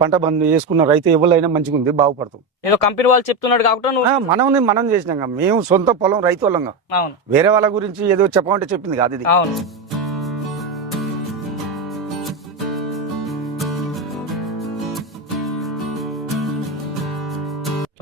పంట బంద్ వేసుకున్న రైతు ఎవరైనా మంచిగా ఉంది, బాగుపడతాం. ఏదో కంపెనీ వాళ్ళు చెప్తున్నాడు కాబట్టి మనం చేసినాం, మేము సొంత పొలం రైతు వాళ్ళంగా. అవును, వేరే వాళ్ళ గురించి ఏదో చెప్పమంటే చెప్పింది కాదు ఇది. అవును.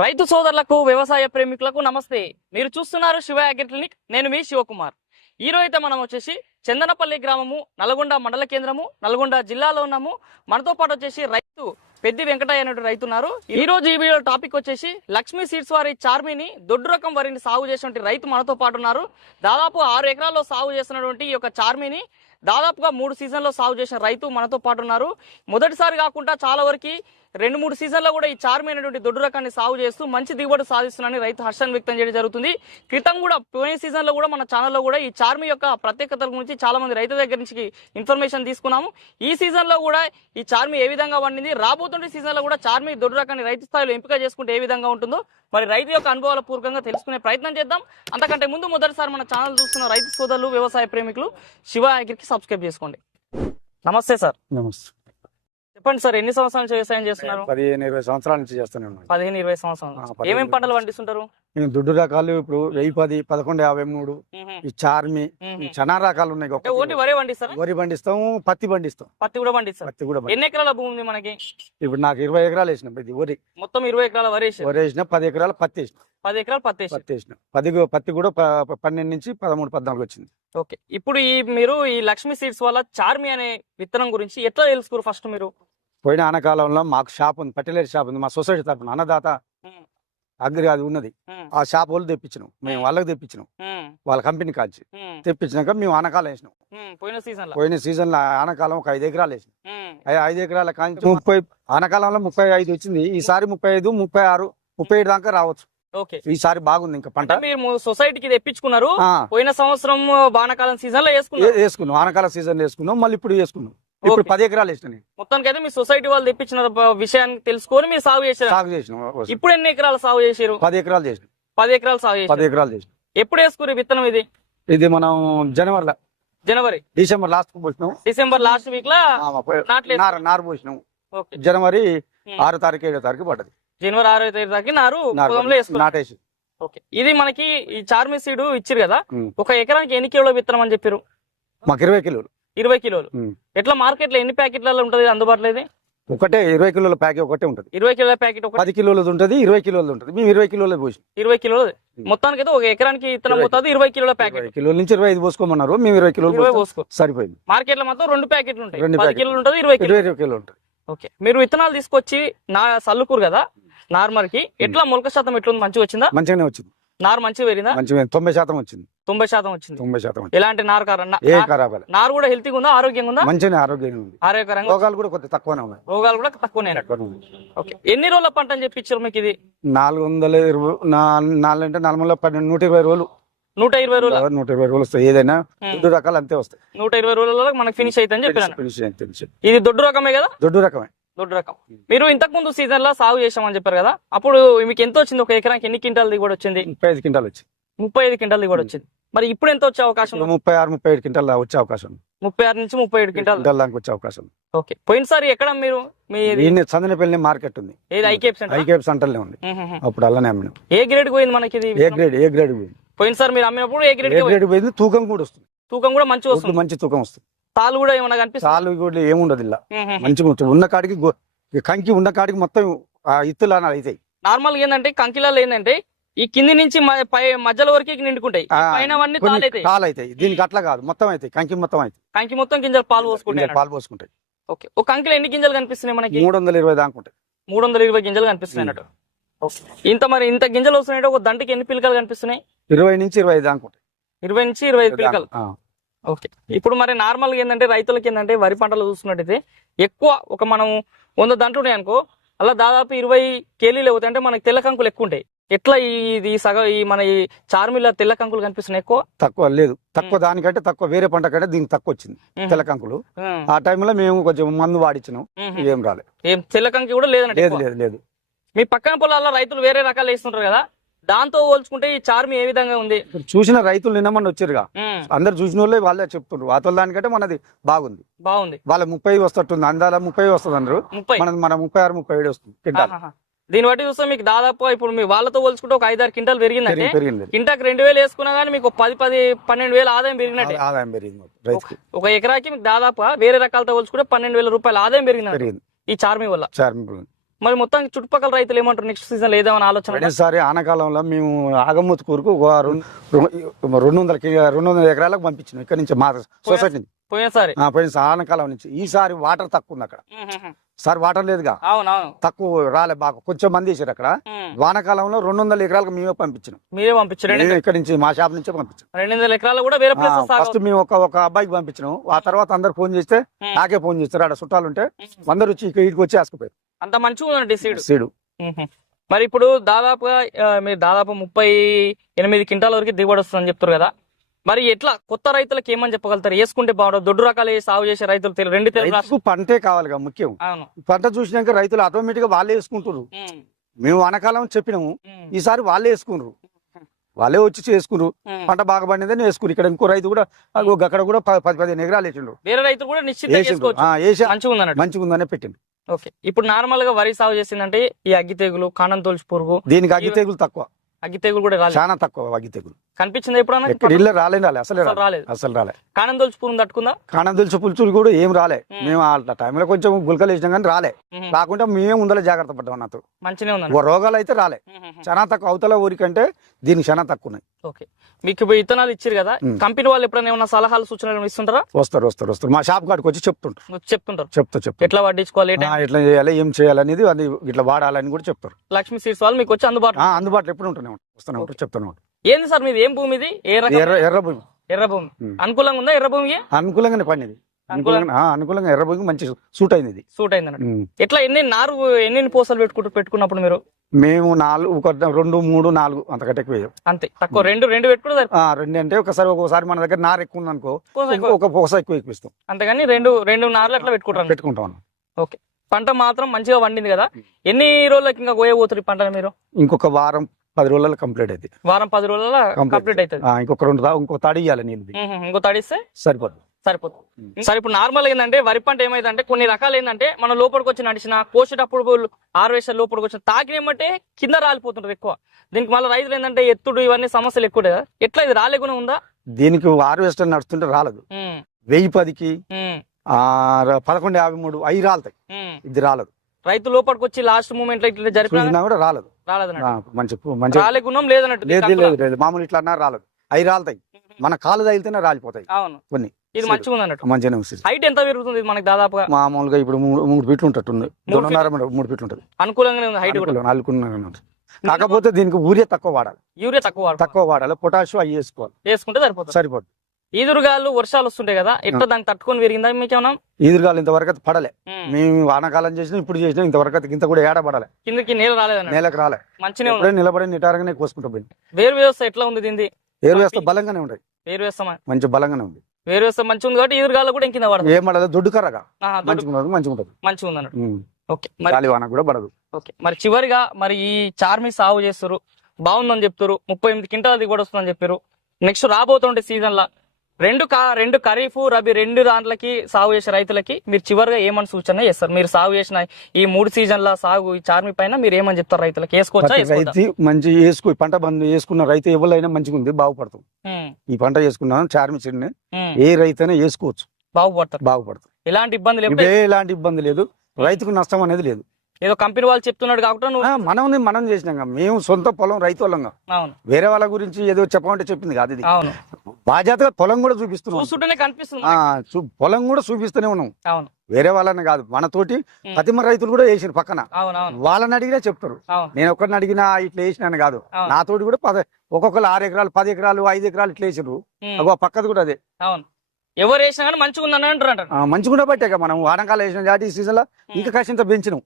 రైతు సోదరులకు వ్యవసాయ ప్రేమికులకు నమస్తే. మీరు చూస్తున్నారు శివ అగ్రి క్లినిక్. నేను మీ శివకుమార్. ఈ రోజు అయితే మనం వచ్చేసి చందనపల్లి గ్రామము, నల్గొండ మండల కేంద్రము, నల్గొండ జిల్లాలో ఉన్నాము. మనతో పాటు వచ్చేసి రైతు పెద్ది వెంకటయ్య అనే రైతు ఉన్నారు. ఈ రోజు ఈ వీడియో టాపిక్ వచ్చేసి లక్ష్మీ సీడ్స్ వారి చార్మిని దొడ్డు రకం వరిని సాగు చేసినటువంటి రైతు మనతో పాటు ఉన్నారు. దాదాపు 6 ఎకరాల్లో సాగు చేస్తున్నటువంటి ఈ యొక్క చార్మిని దాదాపుగా 3 సీజన్లో సాగు చేసిన రైతు మనతో పాటు ఉన్నారు. మొదటిసారి కాకుండా చాలా వరకు 2-3 సీజన్లో కూడా ఈ చార్మి అనేటువంటి దొడ్డు రకాన్ని సాగు చేస్తూ మంచి దిగుబడి సాధిస్తున్నారని రైతు హర్షాన్ని వ్యక్తం చేయడం జరుగుతుంది. క్రితం కూడా పోయిన సీజన్లో కూడా మన ఛానల్లో కూడా ఈ చార్మి యొక్క ప్రత్యేకతల గురించి చాలా మంది రైతు దగ్గర నుంచి ఇన్ఫర్మేషన్ తీసుకున్నాము. ఈ సీజన్లో కూడా ఈ చార్మి ఏ విధంగా పండింది, రాబోతుండే సీజన్లో కూడా చార్మి దొడ్డు రకాన్ని రైతు స్థాయిలో ఎంపిక చేసుకుంటే ఏ విధంగా ఉంటుందో మరి రైతు యొక్క అనుభవాల పూర్వకంగా తెలుసుకునే ప్రయత్నం చేద్దాం. అంతకంటే ముందు మొదటిసారి మన ఛానల్ చూస్తున్న రైతు సోదరులు, వ్యవసాయ ప్రేమికులు శివ అగ్రికి సబ్స్క్రైబ్ చేసుకోండి. నమస్తే సార్. నమస్తే. చెప్పండి సార్, ఎన్ని సంవత్సరాల నుంచి వ్యవసాయం చేస్తున్నారు? 15-20 సంవత్సరాల నుంచి చేస్తానే ఉన్నాను. 15-20 సంవత్సరాలు. ఏమేమి పంటలు పండిస్తుంటారు? నేను దొడ్డు రకాలు ఇప్పుడు 1010, 1153, ఈ చార్మి, చనా రకాలు ఉన్నాయి. ఓన్లీ వరి పండిస్తారా? వరి పండిస్తాం, పత్తి పండిస్తాం. పత్తి కూడా పండిస్తాం. పత్తి కూడా. ఎన్ని ఎకరాల భూమి ఉంది మనకి? ఇప్పుడు నాకు 20 ఎకరాలు వేసిన ఇది వరి. మొత్తం 20 ఎకరాల వరి వేసిన, 10 ఎకరాల పత్తి వేసిన. 10 ఎకరాలు పత్తి వేసిన. పత్తి కూడా 12 నుంచి 13-14 వచ్చింది. ఓకే. ఇప్పుడు మీరు ఈ లక్ష్మీ సీడ్స్ వల్ల చార్మి అనే విత్తనం గురించి ఎట్లా తెలుసుకోరు? ఫస్ట్ మీరు పోయిన ఆనకాలంలో మాకు షాప్ ఉంది, ఫర్టిలైజర్ షాప్ ఉంది మా సొసైటీ తరఫున, అన్నదాత అగ్రి అది ఉన్నది. ఆ షాప్ వాళ్ళు తెప్పించినాం, మేము వాళ్ళకి తెప్పించినాం, వాళ్ళ కంపెనీ కాల్చి తెప్పించినాక మేము ఆనకాలం వేసినాం. పోయిన సీజన్ లో ఆనకాలం ఒక 5 ఎకరాలు వేసినాం. 5 ఎకరాల కాంచి 30, ఆనకాలంలో 35 వచ్చింది. ఈసారి 35, 36, 37 దాకా రావచ్చు. ఈసారి బాగుంది. ఇంకా పంట మీరు సొసైటీకి తెప్పించుకున్నారు. పోయిన సంవత్సరం వానాకాలం సీజన్ లో వేసుకున్నాం, ఆనకాల సీజన్ వేసుకున్నాం, మళ్ళీ ఇప్పుడు వేసుకున్నాం. ఇప్పుడు 10 ఎకరాలు వేసిన. మొత్తానికి అయితే మీ సొసైటీ వాళ్ళు తెప్పించిన విషయాన్ని తెలుసుకొని మీరు సాగు చేసిన. ఇప్పుడు ఎన్ని ఎకరాలు సాగు చేశారు? 10 ఎకరాలు చేసిన. 10 ఎకరాలు సాగు చేసిన. 10 ఎకరాలు చేసిన. ఎప్పుడు వేసుకున్నారు విత్తనం ఇది? ఇది మనం డిసెంబర్ లాస్ట్ పోసినాం. డిసెంబర్ లాస్ట్ వీక్ లో నారు పోసినాం. జనవరి 6 తారీఖు 7 తారీఖు పడ్డది. జనవరి 6 తారీఖు నారు నాటేసి. ఇది మనకి ఈ చార్మి సీడ్ ఇచ్చారు కదా, ఒక ఎకరానికి ఎన్ని కిలోల విత్తనం అని చెప్పారు? మాకు 20 కిలోలు. 20 కిలోలు. ఎట్లా మార్కెట్ లో ఎన్ని ప్యాకెట్లలో ఉంటది అందుబాటులో? ఒకటే 20 కిలోల ప్యాకెట్ ఒకటే ఉంటది. 20 కిలోల ప్యాకెట్ 10 కిలోలు ఉంటది, 20 కిలోలు ఉంటది. మేము 20 కిలోలు పోసి 20 కిలోలు మొత్తానికి అయితే ఒక ఎకరానికి ఇత్తనం పోతుంది. 20 కిలోల ప్యాకెట్. 20 కిలోల నుంచి 25 పోసుకోమన్నారు, మేము 20 కిలోలు పోసుకో సరిపోయింది. మార్కెట్ లో మాత్రం 2 ప్యాకెట్లు ఉంటాయి. 10 కిలోలు ఉంటది, 20 కిలోలు ఉంటుంది. ఓకే. మీరు విత్తనాలు తీసుకొచ్చి సల్లుకూరు కదా నార్మల్ కి, ఎట్లా మొలక శాతం ఎట్లుంది? మంచిగా వచ్చిందా? మంచిగానే వచ్చింది. నారు మంచిగా పెరిగిందా? 90% వచ్చింది. 90% వచ్చింది. 90%. ఎలాంటి నారు నారు కూడా హెల్తీగా ఉందా, ఆరోగ్యంగా ఉందా? మంచిగా ఆరోగ్యంగా ఉంది. ఆరోగ్యకరంగా. రోగాలు కూడా కొద్దిగా తక్కువనే ఉన్నాయి. రోగాలు కూడా తక్కువనే. ఓకే. ఎన్ని రోజుల పంట అని చెప్పించారు మీకు ఇది? 420, 4 అంటే 120 రోజులు. 120 రోజులు. 120 రోజులు వస్తాయి. ఏదైనా దొడ్డు రకాలు అంతే వస్తాయి. 120 రోజులలో మనకి ఫినిష్ అయితే అని చెప్పాను. ఇది దొడ్డు రకమే కదా? దొడ్డు రకమే. దొడ్డు రకం. మీరు ఇంతకు ముందు సీజన్ లో సాగు చేసామని చెప్పారు కదా, అప్పుడు మీకు ఎంత వచ్చింది? ఒక ఎకరానికి ఎన్ని క్వింటాల్ దిగుబడి వచ్చింది? 35 క్వింటాల్ వచ్చింది. 35 క్వింటాల్ దిగుబడి వచ్చింది. మరి ఇప్పుడు ఎంత వచ్చే అవకాశం? 36-37 క్వింటాల్ వచ్చే అవకాశం. 36 నుంచి 37 క్వింటాల్ దాకా వచ్చే అవకాశం. ఓకే. పోయినసారి ఎక్కడ మీరు చందనపల్లి మార్కెట్ ఉంది, ఐకేప్ సెంటర్ ఉంది, అప్పుడు అలానే అమ్మినాం. ఏ గ్రేడ్ పోయింది మనకి? ఏ గ్రేడ్ పోయింది. పోయినసారి మీరు అమ్మినప్పుడు ఏ గ్రేడ్ పోయింది. తూకం కూడా వస్తుంది. తూకం కూడా మంచి వస్తుంది. మంచి తూకం వస్తుంది. తాళ్ళు కూడా ఏమన్నా కనిపిస్తుంది? తాళ్ళు కూడా ఏముండదు. ఇలా మంచిగా ఉన్న కాడికి కంకి ఉన్న కాడికి మొత్తం ఇత్తులు అవుతాయి. నార్మల్ గా ఏంటంటే కంకిలలో ఏంటంటే ఈ కింది నుంచి మధ్యలో వరకు నిండుకుంటాయి, పైన పాలు అవుతాయి. దీనికి అట్లా కాదు, మొత్తం అవుతాయి. కంకి మొత్తం అవుతాయి. కంకి మొత్తం గింజలు పాలు పోసుకుంటాయి. ఓకే. ఒక కంకిలో ఎన్ని గింజలు కనిపిస్తున్నాయి మనకి? 320 దాకా ఉంటాయి. 320 గింజలు కనిపిస్తున్నాయి అన్నట్టు. ఇంత గింజలు వస్తున్నాయి. ఒక దంటికి ఎన్ని పిలకలు కనిపిస్తున్నాయి? 20 నుంచి 25 దాకా ఉంటాయి. 20 నుంచి 25 పిలకలు. ఓకే. ఇప్పుడు మరి నార్మల్ గా ఏంటంటే రైతులకి ఏంటంటే వరి పంటలు చూసుకున్నట్టయితే ఎక్కువ ఒక మనం 100 దంట్లు ఉన్నాయి అనుకో, అలా దాదాపు 20 కేలీలు అవుతాయి. అంటే మనకి తెల్ల కంకులు ఎక్కువ ఉంటాయి. ఎట్లా ఇది సగం ఈ మన ఈ చార్మిల తెల్ల కంకులు కనిపిస్తున్నాయి? ఎక్కువ తక్కువ లేదు, తక్కువ దానికంటే తక్కువ. వేరే పంట కంటే దీనికి తక్కువ వచ్చింది తెల్ల కంకులు. ఆ టైంలో మేము కొంచెం మందు వాడిచ్చినాం, ఏం రాలేదు. ఏం తెల్ల కంకి కూడా లేదు? లేదు. మీ పక్కన పొలాల్లో రైతులు వేరే రకాలు వేస్తుంటారు కదా, దాంతో పోల్చుకుంటే ఈ చార్మి ఏ విధంగా ఉంది? ఇప్పుడు చూసిన రైతులు నిన్నమని వచ్చారుగా, ఉమ్, అందరు చూసిన వాళ్ళే వాళ్ళే చెప్తున్నారు వాతల దానికంటే మనది బాగుంది. బాగుంది. వాళ్ళ 30 వస్తట్టుంది, అందాల 30 వస్తుంది అన్నారు, 30. మన 36 37 వస్తుంది క్వింటాల్. ఆహాహా. దీన్ని బట్టి చూస్తే మీకు దాదాపు ఇప్పుడు మీ వాళ్ళతో పోల్చుకుంటే ఒక 5-6 క్వింటాల్ పెరిగిందంటే పెరిగింది, కింటాకి 2000 వేసుకున్నా గానీ మీకు 10-12 ఆదాయం పెరిగినట్టే. ఆదాయం పెరిగింది రైతుకి. ఒక ఎకరాకి మీకు దాదాపు వేరే రకాలతో పోల్చుకుంటే 12,000 రూపాయల ఆదాయం పెరిగింది పెరిగింది ఈ చార్మి వల్ల. చార్మి. మరి మొత్తం చుట్టుపక్కల రైతులు ఏమంటారు నెక్స్ట్ సీజన్ ఏదేమని ఆలోచన? ఒకసారి ఆనకాలంలో మేము ఆగమూతు కూరకు 200 ఎకరాలకు పంపించినాం ఇక్కడ నుంచి మా సొసైటీ నుంచి. పోయినసారి పోయిన ఆనకాలం నుంచి. ఈసారి వాటర్ తక్కువ ఉంది అక్కడ, సార్ వాటర్ లేదుగా, అవునవును తక్కువ రాలే, బాగా కొంచెం మంది వేసారు అక్కడ. వానకాలంలో 200 ఎకరాలకు మేమే పంపించినాం, మీరే పంపించారు? మేమే ఇక్కడ నుంచి మా షాప్ నుంచే పంపించాం. 200 ఎకరాలు కూడా వేరే ప్లేస్ ఫస్ట్ మేము ఒక అబ్బాయికి పంపించినాం, ఆ తర్వాత అందరు ఫోన్ చేస్తే నాకే ఫోన్ చేస్తారు, ఆడ చుట్టాలు ఉంటే అందరు వచ్చి ఇక్కడికి వచ్చి వేసుకుపోయారు. అంత మంచిగా ఉందండి సీడ్. సీడు మరి ఇప్పుడు దాదాపుగా మీరు దాదాపు 38 క్వింటాల వరకు దిగుబడి వస్తుందని చెప్తారు కదా, మరి ఎట్లా కొత్త రైతులకు ఏమని చెప్పగలుగుతారు? వేసుకుంటే బాగుంటుంది, దొడ్డు రకాలు సాగు చేసే రైతులు రెండు తెలుగు రైతుకు పంటే కావాలిగా ముఖ్యం. అవును, పంట చూసినాక రైతులు ఆటోమేటిక్ గా వాళ్ళే వేసుకుంటారు. మేము వానకాలం చెప్పినాము, ఈసారి వాళ్ళే వేసుకున్నారు, వాళ్ళే వచ్చి చేసుకున్నారు. పంట బాగా పండిందని వేసుకున్నారు. ఇక్కడ ఇంకో రైతు కూడా అక్కడ కూడా 10-15 ఎకరాలు వేసిండు. వేరే రైతులు కూడా నిశ్చితంగా మంచిగా ఉందనే పెట్టిండు. ఓకే, ఇప్పుడు నార్మల్ గా వరి సాగు చేసిందంటే ఈ అగ్గి తెగులు, కాండం తొలచి పురుగు, దీనికి అగ్గి తెగులు తక్కువ, అగ్గి తెగులు కూడా చాలా తక్కువ. అగ్గి తెగులు కనిపించింది ఎప్పుడన్నా? ఇల్లు రాలేదు, రాలేదు. అసలు రాలే. కాండం తొలచి పురుగు తట్టుకుందా? కాండం తులసి పులుచులు కూడా ఏం రాలే. మేము ఆ టైంలో కొంచెం గులకలు వేసినాం కానీ రాలే. రాకుండా మేమే ముందర జాగ్రత్త పడ్డాం నాతో. మంచిగా ఉంది. రోగాలు అయితే రాలే, చాలా తక్కువ. అవతల ఊరికంటే దీనికి చాలా తక్కువ ఉన్నాయి. ఓకే, మీకు ఇప్పుడు విత్తనాలు ఇచ్చారు కదా, కంపెనీ వాళ్ళు ఎప్పుడైనా ఏమన్నా సలహాలు సూచనలు ఇస్తుంటారా? వస్తారు మా షాప్ కాడికి వచ్చి చెప్తుంటారు. చెప్తా ఎట్లా పట్టించుకోవాలి, ఎట్లా చేయాలి, ఏం చేయాలనేది అది ఇట్లా వాడాలని కూడా చెప్తారు. లక్ష్మీ సీడ్స్ వాళ్ళు మీకు వచ్చి అందుబాటులో ఎప్పుడు ఉంటూనే వస్తూనే ఉంటారు, చెప్తూనే ఉంటారు. ఏంది సార్ మీది ఏం భూమి ఇది? ఎర్ర భూమి. ఎర్ర భూమి అనుకూలంగా ఉందా? ఎర్ర భూమికి అనుకూలంగానే పండింది, అనుకూలంగా ఎర్ర భూమికి మంచి సూట్ అయింది. ఇది సూట్ అయింది అన్నట్టు. ఎట్లా ఎన్ని పోసలు పెట్టుకున్నప్పుడు మీరు? మేము 4, 1, 2, 3, 4 అంతకంటే ఎక్కువ వేయం. అంతే, తక్కువ. రెండు పెట్టుకుంటే 2 అంటే ఒక్కోసారి మన దగ్గర నార ఎక్కువ ఉంది అనుకో, ఒక పోస ఎక్కువ ఇస్తాం. అంతేగాని రెండు నార్లు అట్లా పెట్టుకుంటాం. ఓకే, పంట మాత్రం మంచిగా వండింది కదా. ఎన్ని రోజులకి ఇంకా కోయబోతున్నారు పంటను మీరు? ఇంకొక వారం 10 రోజులలో కంప్లీట్ అవుతుంది. వారం 10 రోజులలో కంప్లీట్ అవుతుంది. ఇంకో తడి ఇవ్వాలి నీళ్ళు, ఇంకో తడిస్తే సరిపోతుంది. సరే, ఇప్పుడు నార్మల్ ఏంటంటే వరి పంట ఏమైందంటే కొన్ని రకాలు ఏంటంటే మనం లోపలికి వచ్చి నడిచిన కోసేటప్పుడు హార్వెస్టర్ లోపలికి వచ్చిన తాకినేమంటే కింద రాలిపోతుంటారు ఎక్కువ. దీనికి మళ్ళీ రైతులు ఏంటంటే ఎత్తుడు ఇవన్నీ సమస్యలు ఎక్కువ కదా, ఎట్లా ఇది రాలేకుండా ఉందా? దీనికి హార్వెస్టర్ నడుస్తుంటే రాలేదు. 1010కి 1153 అవి రాలుతాయి, ఇది రాలేదు. రైతు లోపలికి వచ్చి లాస్ట్ మూమెంట్ లో ఇట్లా జరిపినా కూడా రాలేదు. మంచి రాలే గుణం లేదన్నట్టు. లేదు మామూలు ఇట్లా అన్నా రాలేదు, అవి రాలుతాయి. మన కాలు తగిలితేనే రాలిపోతాయి. అవును, కొన్ని. ఇది మంచిగా ఉంది అన్నట్టు. మంచిగా హైట్ ఎంత పెరుగుతుంది మనకి? దాదాపుగా మామూలుగా ఇప్పుడు 3 ఫీట్లు ఉంటట్టుంది, 2.5 ఫీట్లు ఉంటుంది. అనుకూలంగానే ఉంది హైట్ కూడా. కాకపోతే దీనికి యూరియా తక్కువ వాడాలి. తక్కువ వాడాలి. పొటాషియం అవి వేసుకుంటే సరిపోతుంది. ఈదురుగాలు వర్షాలు వస్తుంటాయి కదా, ఎట్లా దాన్ని తట్టుకొని పెరిగిందా మీకేమన్నా? ఈదురుగాలు ఇంతవరకు అయితే పడలే. మేము వానాకాలం చేసినా ఇప్పుడు చేసినా ఇంతవరకు ఇంత కూడా ఏడ పడలే. కిందకి నేల రాలేదు, నేలకు రాలే. మంచిగా నిలబడి నిటారంగానే కోసుకుంటూ పోయింది. వేరు వ్యవస్థ ఎట్లా ఉంది దీన్ని? వేరు వ్యవస్థ బలంగానే ఉంటాయి. వేరు వ్యవస్థ మంచి బలంగానే ఉంది. వేరు వ్యవస్థ మంచిగా ఉంది కాబట్టి ఈదురుగాలు కూడా కింద పడదు. ఏం పడదు, దొడ్డు కర్రగా మంచిగా ఉంది అన్నట్టు. ఓకే, గాలి వాన కూడా పడదు. ఓకే, మరి చివరిగా మరి ఈ చార్మి సాగు చేస్తారు బాగుందని చెప్తారు, 38 క్వింటాల దిగుబడి వస్తుందని చెప్పారు. నెక్స్ట్ రాబోతుండే సీజన్ లా రెండు ఖరీఫ్ రబీ 2 దాంట్లకి సాగు చేసే రైతులకి మీరు చివరిగా ఏమని సూచన చేస్తారు? మీరు సాగు చేసిన ఈ 3 సీజన్ల సాగు ఈ చార్మి పైన మీరు ఏమని చెప్తారు రైతులకు? వేసుకోవచ్చా? రైతు మంచి పంట బంద్ వేసుకున్న రైతు ఎవరైనా మంచిగా ఉంది, బాగుపడతాం. ఈ పంట వేసుకున్నాం చార్మి చిన్న ఏ రైతు అయినా వేసుకోవచ్చు, బాగుపడతాం. ఎలాంటి ఇబ్బంది లేదు, రైతుకు నష్టం అనేది లేదు. ఏదో కంపెనీ వాళ్ళు చెప్తున్నాడు కాబట్టి మనం చేసినాం. మేము సొంత పొలం రైతు వాళ్ళంగా, వేరే వాళ్ళ గురించి ఏదో చెప్పమంటే చెప్పింది కాదు. ఇది బాధ్యతగా పొలం కూడా చూపిస్తున్నాం, పొలం కూడా చూపిస్తూనే ఉన్నాం. వేరే వాళ్ళని కాదు, మనతోటి ప్రతిమ రైతులు కూడా వేసారు పక్కన. వాళ్ళని అడిగినా చెప్తారు. నేను ఒక్కరిని అడిగినా ఇట్లా వేసినాను కాదు, నాతోటి కూడా ఒక్కొక్కరు 6 ఎకరాలు 10 ఎకరాలు 5 ఎకరాలు ఇట్లా వేసారు. పక్కది కూడా అదే. ఎవరు వేసినా కానీ మంచిగా ఉందని అంటారు. మంచిగా బట్టే మనం వానకాలం వేసిన జాతి ఈ సీజన్ లో ఇంకా కాసింత పెంచినాం.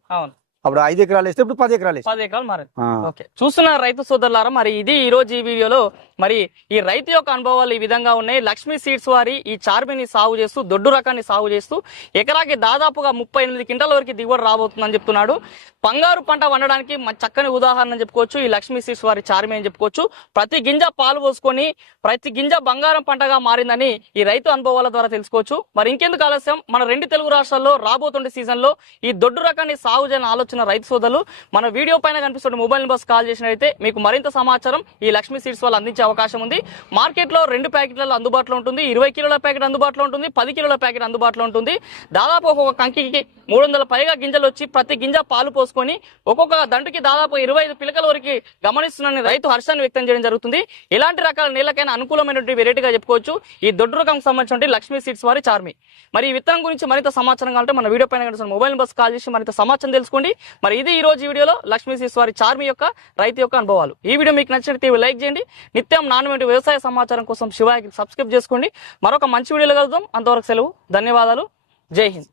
అప్పుడు 5 ఎకరాలు వేస్తే ఇప్పుడు 10 ఎకరాలు వేస్తాం. 10 ఎకరాలు మారింది. ఓకే, చూస్తున్న రైతు సోదరులారా, మరి ఇది ఈ రోజు ఈ వీడియోలో మరి ఈ రైతు యొక్క అనుభవాలు ఈ విధంగా ఉన్నాయి. లక్ష్మీ సీడ్స్ వారి ఈ చార్మిని సాగు చేస్తూ దొడ్డు రకాన్ని సాగు చేస్తూ ఎకరాకి దాదాపుగా 38 క్వింటాల వరకు దిగుబడి రాబోతుందని చెప్తున్నాడు. బంగారు పంట వండడానికి చక్కని ఉదాహరణ అని చెప్పుకోవచ్చు ఈ లక్ష్మీ సీడ్స్ వారి చార్మి అని చెప్పుకోవచ్చు. ప్రతి గింజ పాలు పోసుకొని ప్రతి గింజ బంగారం పంటగా మారిందని ఈ రైతు అనుభవాల ద్వారా తెలుసుకోవచ్చు. మరి ఇంకెందుకు ఆలస్యం, మన 2 తెలుగు రాష్ట్రాల్లో రాబోతుండే సీజన్ లో ఈ దొడ్డు రకాన్ని సాగు చేయని ఆలోచన రైతు సోదరులు మన వీడియో పైన కనిపిస్తున్న మొబైల్ నెంబర్స్ కాల్ చేసినట్లయితే మీకు మరింత సమాచారం ఈ లక్ష్మీ సీడ్స్ వాళ్ళు అందించే అవకాశం ఉంది. మార్కెట్ లో 2 ప్యాకెట్లలో అందుబాటులో ఉంటుంది, 20 కిలోల ప్యాకెట్ అందుబాటులో ఉంటుంది, 10 కిలోల ప్యాకెట్ అందుబాటులో ఉంటుంది. దాదాపు ఒక్కొక్క కంకికి 300 పైగా గింజలు వచ్చి ప్రతి గింజ పాలు పోసుకొని ఒక్కొక్క దంటుకి దాదాపు 25 పిలకల వరకు గమనిస్తున్న రైతు హర్షాన్ని వ్యక్తం చేయడం జరుగుతుంది. ఇలాంటి రకాల నీళ్ళకైనా అనుకూలమైనటువంటి వెరైటీగా చెప్పుకోవచ్చు ఈ దొడ్డు రకం సంబంధించిన లక్ష్మీ సీడ్స్ వారి చార్మి. మరి ఈ విత్తనం గురించి మరింత సమాచారం కావాలంటే మన వీడియో పైన కనిపిస్తున్న మొబైల్ నెంబర్స్ కాల్ చేసి మరింత సమాచారం తెలుసుకోండి. మరి ఇది ఈ రోజు వీడియోలో లక్ష్మీ సీడ్స్ వారి చార్మి యొక్క రైతు యొక్క అనుభవాలు. ఈ వీడియో మీకు నచ్చినట్లయితే లైక్ చేయండి. నిత్యం నాణ్యమైన వ్యవసాయ సమాచారం కోసం శివాకి సబ్స్క్రైబ్ చేసుకోండి. మరొక మంచి వీడియోలో కలుద్దాం. అంతవరకు సెలవు. ధన్యవాదాలు. జై హింద్.